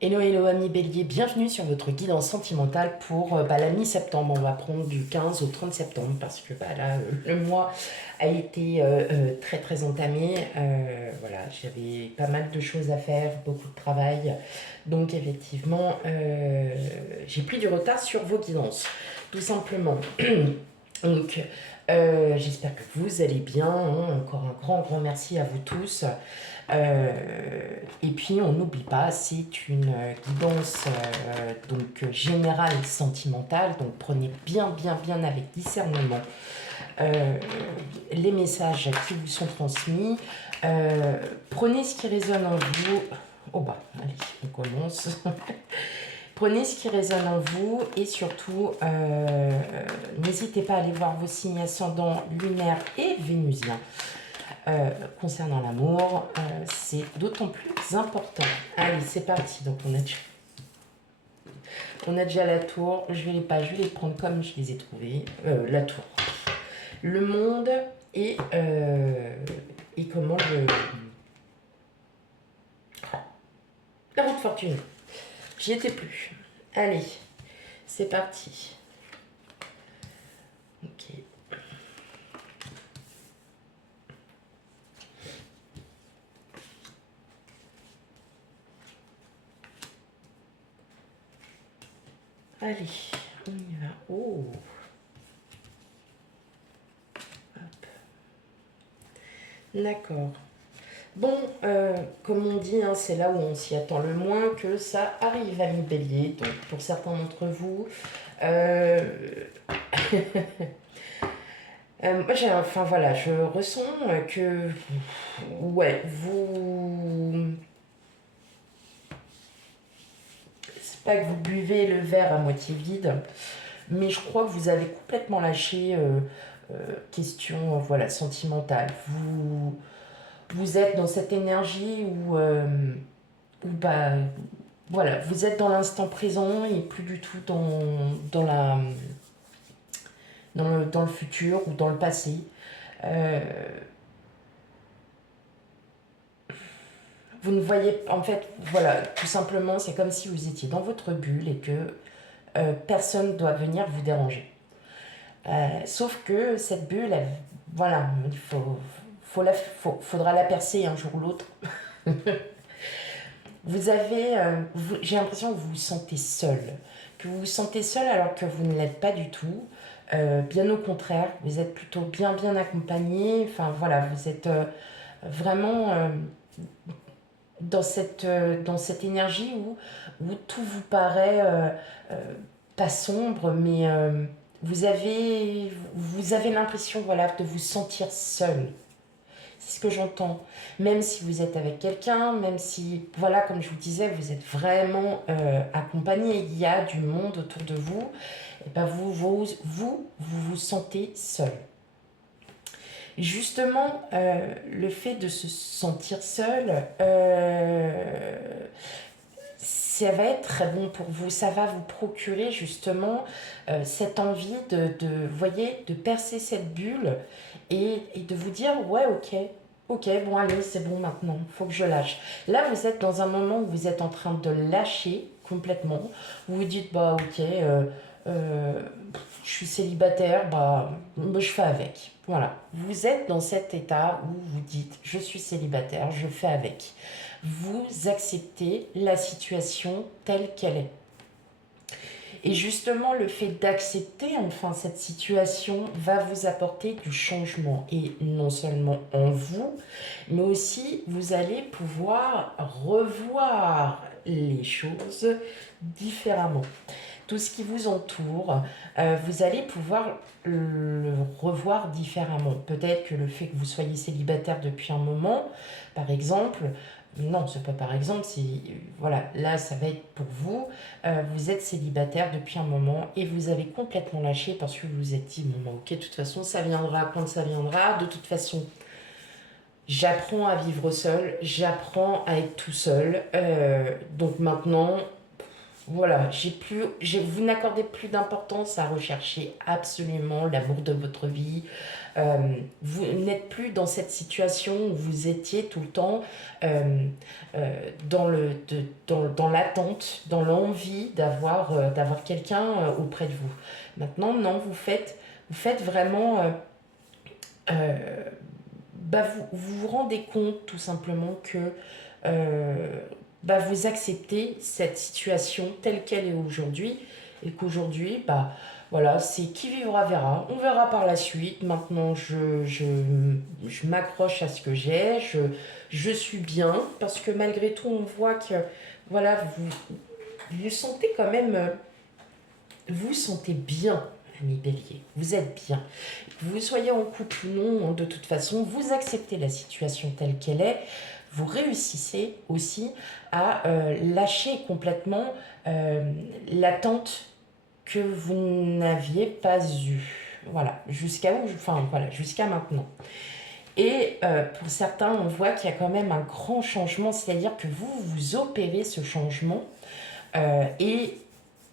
Hello, hello amis bélier, bienvenue sur votre guidance sentimentale pour la mi-septembre. On va prendre du 15 au 30 septembre parce que là, le mois a été très très entamé. Voilà, j'avais pas mal de choses à faire, beaucoup de travail. Donc effectivement, j'ai pris du retard sur vos guidances, tout simplement. Donc, j'espère que vous allez bien, hein. Encore un grand, grand merci à vous tous. Euh, et puis, on n'oublie pas, c'est une guidance générale et sentimentale. Donc, prenez bien, bien, bien avec discernement euh, les messages qui vous sont transmis. Prenez ce qui résonne en vous. Oh bah, allez, on commence. Prenez ce qui résonne en vous et surtout, n'hésitez pas à aller voir vos signes ascendants lunaires et vénusiens. Concernant l'amour, c'est d'autant plus important. Allez, c'est parti. Donc, on a déjà la tour. Je vais les pas, je vais les prendre comme je les ai trouvés. La tour. Le monde et comment le... La roue de fortune. J'y étais plus. Allez, c'est parti. Ok. Allez, on y va. Oh, hop. D'accord. Bon, comme on dit, hein, c'est là où on s'y attend le moins que ça arrive, ami bélier. Donc, pour certains d'entre vous, euh, moi, enfin voilà, je ressens que, ouais, c'est pas que vous buvez le verre à moitié vide, mais je crois que vous avez complètement lâché question, voilà, sentimentale. Vous êtes dans cette énergie où bah, voilà, vous êtes dans l'instant présent et plus du tout dans le futur ou dans le passé. Euh, vous ne voyez, en fait, voilà, tout simplement, c'est comme si vous étiez dans votre bulle et que personne ne doit venir vous déranger. Sauf que cette bulle, voilà, faudra la percer un jour ou l'autre. J'ai l'impression que vous vous sentez seul, que vous vous sentez seul alors que vous ne l'êtes pas du tout. Bien au contraire, vous êtes plutôt bien bien accompagné. Enfin voilà, vous êtes vraiment dans cette énergie où tout vous paraît euh, pas sombre, mais vous avez l'impression voilà, de vous sentir seul. C'est ce que j'entends. Même si vous êtes avec quelqu'un, même si, voilà, comme je vous disais, vous êtes vraiment accompagné, il y a du monde autour de vous, et ben vous sentez seul. Justement, le fait de se sentir seul, ça va être très bon pour vous. Ça va vous procurer justement cette envie voyez, de percer cette bulle et de vous dire, ouais, ok, ok, bon, allez, c'est bon maintenant, faut que je lâche. Là, vous êtes dans un moment où vous êtes en train de lâcher complètement. Vous vous dites, bah, ok, euh, je suis célibataire, bah, je fais avec. Voilà. Vous êtes dans cet état où vous dites, je suis célibataire, je fais avec. Vous acceptez la situation telle qu'elle est. Et justement, le fait d'accepter enfin cette situation va vous apporter du changement. Et non seulement en vous, mais aussi vous allez pouvoir revoir les choses différemment. Tout ce qui vous entoure, vous allez pouvoir le revoir différemment. Peut-être que le fait que vous soyez célibataire depuis un moment, par exemple, non, c'est pas par exemple, c'est voilà, là ça va être pour vous. Vous êtes célibataire depuis un moment et vous avez complètement lâché parce que vous vous êtes dit bon bah, ok, de toute façon ça viendra quand ça viendra. De toute façon, j'apprends à vivre seul, j'apprends à être tout seul. Donc maintenant, Voilà, vous n'accordez plus d'importance à rechercher absolument l'amour de votre vie. Euh, vous n'êtes plus dans cette situation où vous étiez tout le temps dans l'attente, dans l'envie d'avoir quelqu'un auprès de vous. Maintenant, non, vous faites vraiment... euh, vous vous rendez compte tout simplement que euh, vous acceptez cette situation telle qu'elle est aujourd'hui et qu'aujourd'hui, voilà, c'est qui vivra verra. On verra par la suite. Maintenant, je m'accroche à ce que j'ai. Je suis bien parce que malgré tout, on voit que voilà, vous sentez quand même, vous sentez bien, ami Bélier. Vous êtes bien. Que vous soyez en couple ou non, de toute façon, vous acceptez la situation telle qu'elle est. Vous réussissez aussi à lâcher complètement l'attente que vous n'aviez pas eue. Voilà, jusqu'à maintenant. Et pour certains, on voit qu'il y a quand même un grand changement, c'est-à-dire que vous opérez ce changement et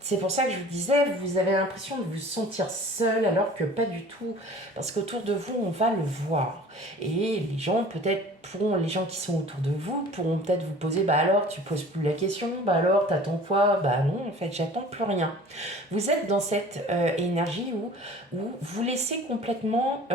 c'est pour ça que je vous disais, vous avez l'impression de vous sentir seul alors que pas du tout. Parce qu'autour de vous, on va le voir. Et les gens qui sont autour de vous pourront peut-être vous poser, bah alors tu poses plus la question, bah alors t'attends quoi? Bah non, en fait, j'attends plus rien. Vous êtes dans cette énergie où vous laissez complètement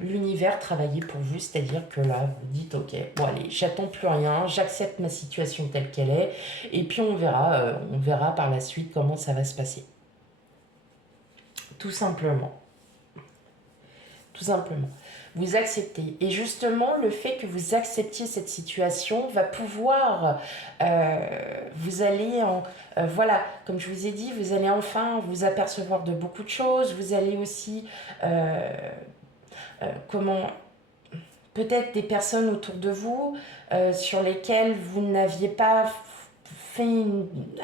l'univers travailler pour vous. C'est-à-dire que là, vous dites, ok, bon allez, j'attends plus rien, j'accepte ma situation telle qu'elle est. Et puis on verra par la suite comment ça va se passer. Tout simplement. Tout simplement. Vous acceptez. Et justement, le fait que vous acceptiez cette situation va pouvoir, vous allez voilà, comme je vous ai dit, vous allez enfin vous apercevoir de beaucoup de choses. Vous allez aussi, comment, peut-être des personnes autour de vous sur lesquelles vous n'aviez pas fait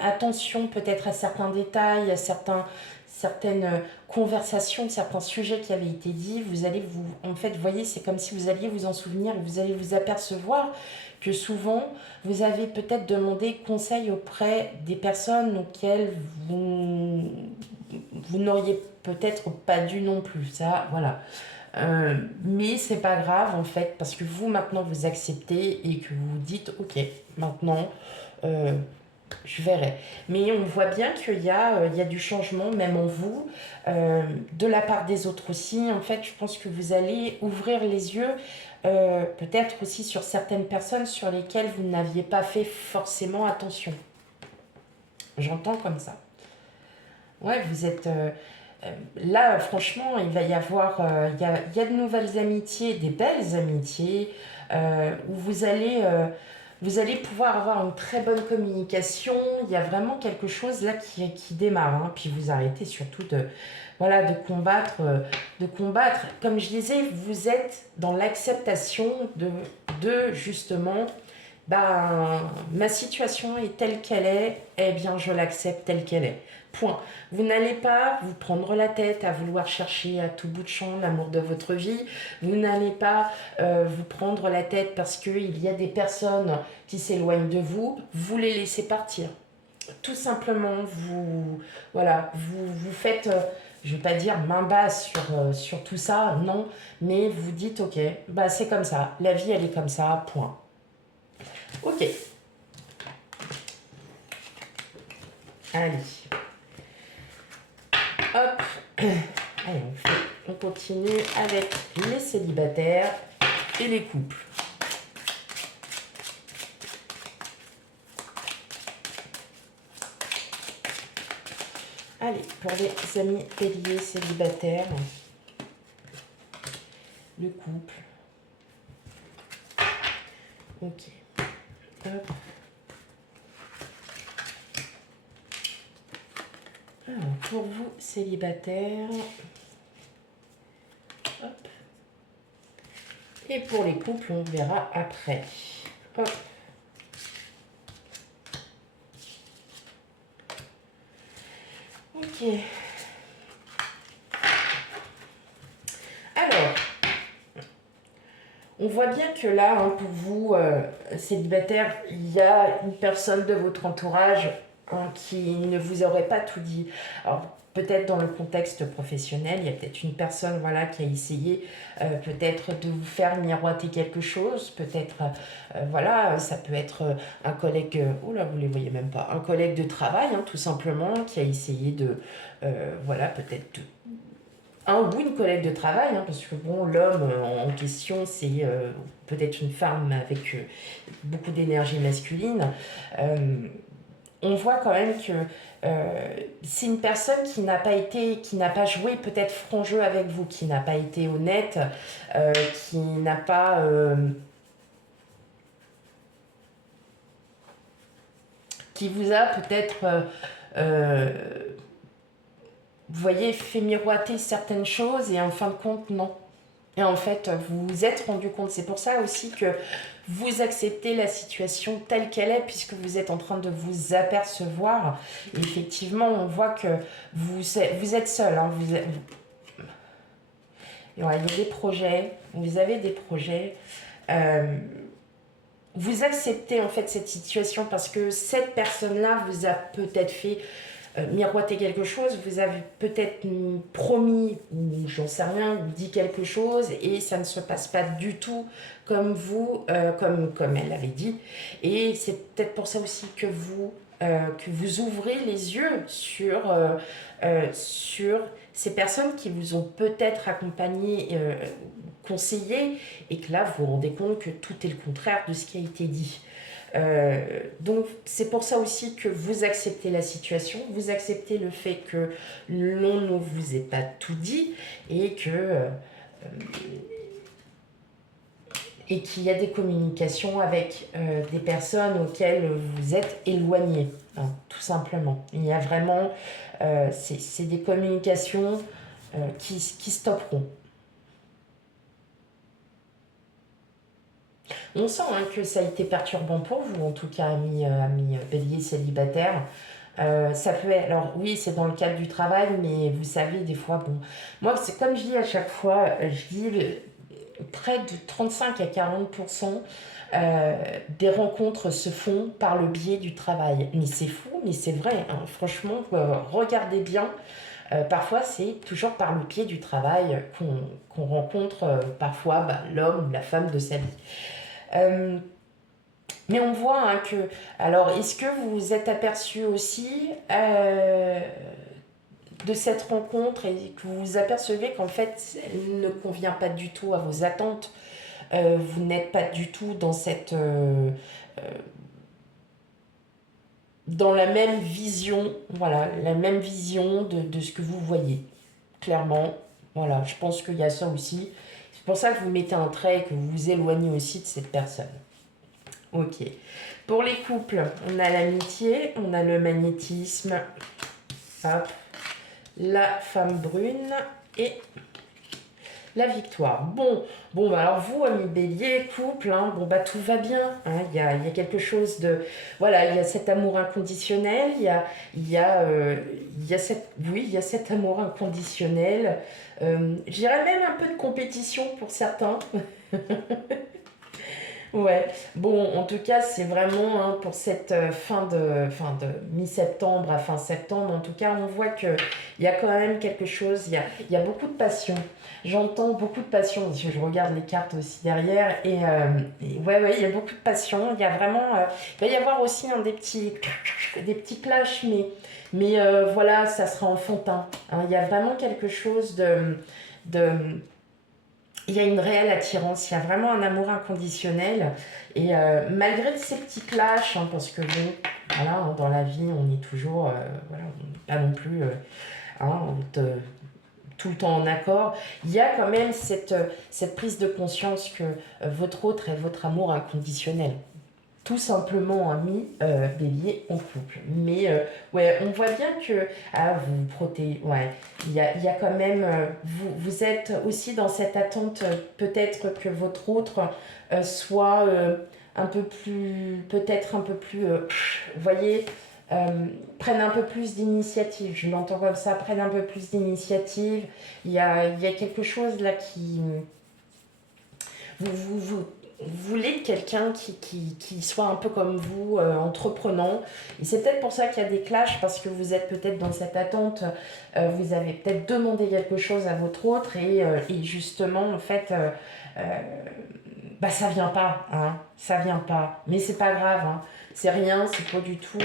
attention peut-être à certains détails, à certaines conversations, certains sujets qui avaient été dits. Vous allez en fait, vous voyez, c'est comme si vous alliez vous en souvenir et vous allez vous apercevoir que souvent, vous avez peut-être demandé conseil auprès des personnes auxquelles vous n'auriez peut-être pas dû non plus. Ça, voilà. Mais c'est pas grave en fait, parce que vous maintenant vous acceptez et que vous vous dites ok, maintenant euh, je verrai. Mais on voit bien il y a du changement même en vous, de la part des autres aussi. En fait, je pense que vous allez ouvrir les yeux peut-être aussi sur certaines personnes sur lesquelles vous n'aviez pas fait forcément attention. J'entends comme ça. Ouais, vous êtes... là, franchement, il va y avoir... il y a de nouvelles amitiés, des belles amitiés, où vous allez pouvoir avoir une très bonne communication. Il y a vraiment quelque chose là qui démarre. Hein. Puis vous arrêtez surtout voilà, de combattre, de combattre. Comme je disais, vous êtes dans l'acceptation de justement ma situation est telle qu'elle est, eh bien je l'accepte telle qu'elle est. Point. Vous n'allez pas vous prendre la tête à vouloir chercher à tout bout de champ l'amour de votre vie. Vous n'allez pas vous prendre la tête parce qu'il y a des personnes qui s'éloignent de vous. Vous les laissez partir. Tout simplement, vous faites, je ne vais pas dire main basse sur tout ça, non, mais vous dites ok, c'est comme ça, la vie elle est comme ça, point. Ok. Allez. Hop. Allez, on continue avec les célibataires et les couples. Allez, pour les amis béliers célibataires, le couple. Ok. Hop. Alors, pour vous, célibataires, hop. Et pour les couples, on verra après. Hop. Ok. Alors, on voit bien que là, pour vous, célibataire, il y a une personne de votre entourage hein, qui ne vous aurait pas tout dit. Alors, peut-être dans le contexte professionnel, il y a peut-être une personne voilà, qui a essayé peut-être de vous faire miroiter quelque chose, peut-être, voilà, ça peut être un collègue, oh là, vous ne les voyez même pas, un collègue de travail, hein, tout simplement, qui a essayé de, voilà, peut-être un ou une collègue de travail, hein, parce que bon, l'homme en question, c'est peut-être une femme avec beaucoup d'énergie masculine. Euh, on voit quand même que c'est une personne qui n'a pas joué peut-être franc jeu avec vous, qui n'a pas été honnête, qui n'a pas, qui vous a peut-être, vous voyez, fait miroiter certaines choses et en fin de compte, non. Et en fait, vous vous êtes rendu compte. C'est pour ça aussi que vous acceptez la situation telle qu'elle est, puisque vous êtes en train de vous apercevoir. Et effectivement, on voit que vous êtes seul. Hein, ouais, il y a des projets, vous avez des projets. Euh, vous acceptez en fait cette situation parce que cette personne-là vous a peut-être fait miroiter quelque chose, vous avez peut-être promis, ou j'en sais rien, ou dit quelque chose, et ça ne se passe pas du tout comme vous, comme elle l'avait dit. Et c'est peut-être pour ça aussi que vous ouvrez les yeux sur ces personnes qui vous ont peut-être accompagné, conseillé, et que là, vous vous rendez compte que tout est le contraire de ce qui a été dit. Donc c'est pour ça aussi que vous acceptez la situation, vous acceptez le fait que l'on ne vous ait pas tout dit et qu'il y a des communications avec des personnes auxquelles vous êtes éloigné, hein, tout simplement. Il y a vraiment, c'est des communications qui stopperont. On sent hein, que ça a été perturbant pour vous, en tout cas, ami bélier célibataire. Ça peut être, alors oui, c'est dans le cadre du travail, mais vous savez, des fois, bon, moi, c'est comme je dis à chaque fois, je dis près de 35 à 40% des rencontres se font par le biais du travail. Mais c'est fou, mais c'est vrai, hein, franchement, regardez bien. Parfois, c'est toujours par le biais du travail qu'on rencontre parfois l'homme ou la femme de sa vie. Euh, mais on voit hein, que... Alors, est-ce que vous vous êtes aperçu aussi de cette rencontre et que vous vous apercevez qu'en fait, elle ne convient pas du tout à vos attentes. Vous n'êtes pas du tout dans dans la même vision, voilà, la même vision de ce que vous voyez. Clairement, voilà, je pense qu'il y a ça aussi. C'est pour ça que vous mettez un trait et que vous vous éloignez aussi de cette personne. Ok. Pour les couples, on a l'amitié, on a le magnétisme, hop, la femme brune et la victoire. Bon, bah alors vous, amis bélier, couple, hein, bon bah tout va bien. Hein, il y a quelque chose de... Voilà, il y a cet amour inconditionnel, il y a cet amour inconditionnel. Je dirais même un peu de compétition pour certains. Ouais, bon, en tout cas, c'est vraiment hein, pour cette fin de mi-septembre à fin septembre, en tout cas, on voit qu'il y a quand même quelque chose, il y a beaucoup de passion. J'entends beaucoup de passion, parce que je regarde les cartes aussi derrière, et ouais, il y a beaucoup de passion. Il y a vraiment, il va y avoir aussi hein, des petits clashs, mais voilà, ça sera enfantin. Hein. Il y a vraiment quelque chose de il y a une réelle attirance, il y a vraiment un amour inconditionnel. Et malgré ces petits clashs, hein, parce que bon, voilà, hein, dans la vie, on est toujours, voilà, on n'est pas non plus hein, tout le temps en accord. Il y a quand même cette prise de conscience que votre autre est votre amour inconditionnel. Tout simplement ami bélier en couple. Mais ouais, on voit bien que vous vous protégez. Ouais, il y a quand même. Vous êtes aussi dans cette attente, peut-être que votre autre soit un peu plus. Peut-être un peu plus. Vous voyez, prenne un peu plus d'initiative. Je l'entends comme ça, prenne un peu plus d'initiative. Il y a quelque chose là qui. Vous vous voulez quelqu'un qui soit un peu comme vous, entreprenant. Et c'est peut-être pour ça qu'il y a des clashs, parce que vous êtes peut-être dans cette attente, vous avez peut-être demandé quelque chose à votre autre, et justement, en fait, euh, bah ça vient pas, hein, ça vient pas. Mais c'est pas grave, hein, c'est rien, c'est pas du tout.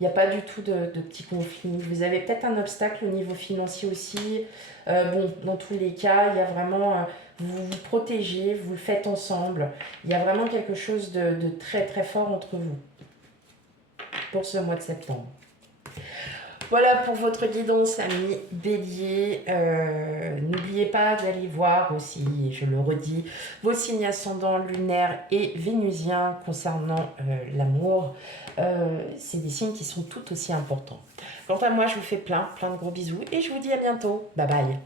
Il n'y a pas du tout de petits conflits. Vous avez peut-être un obstacle au niveau financier aussi. Bon, dans tous les cas, il y a vraiment, vous vous protégez, vous le faites ensemble. Il y a vraiment quelque chose de très très fort entre vous pour ce mois de septembre. Voilà pour votre guidance, amis Bélier. N'oubliez pas d'aller voir aussi, je le redis, vos signes ascendants lunaires et vénusiens concernant l'amour. C'est des signes qui sont tout aussi importants. Quant à moi, je vous fais plein de gros bisous et je vous dis à bientôt. Bye bye.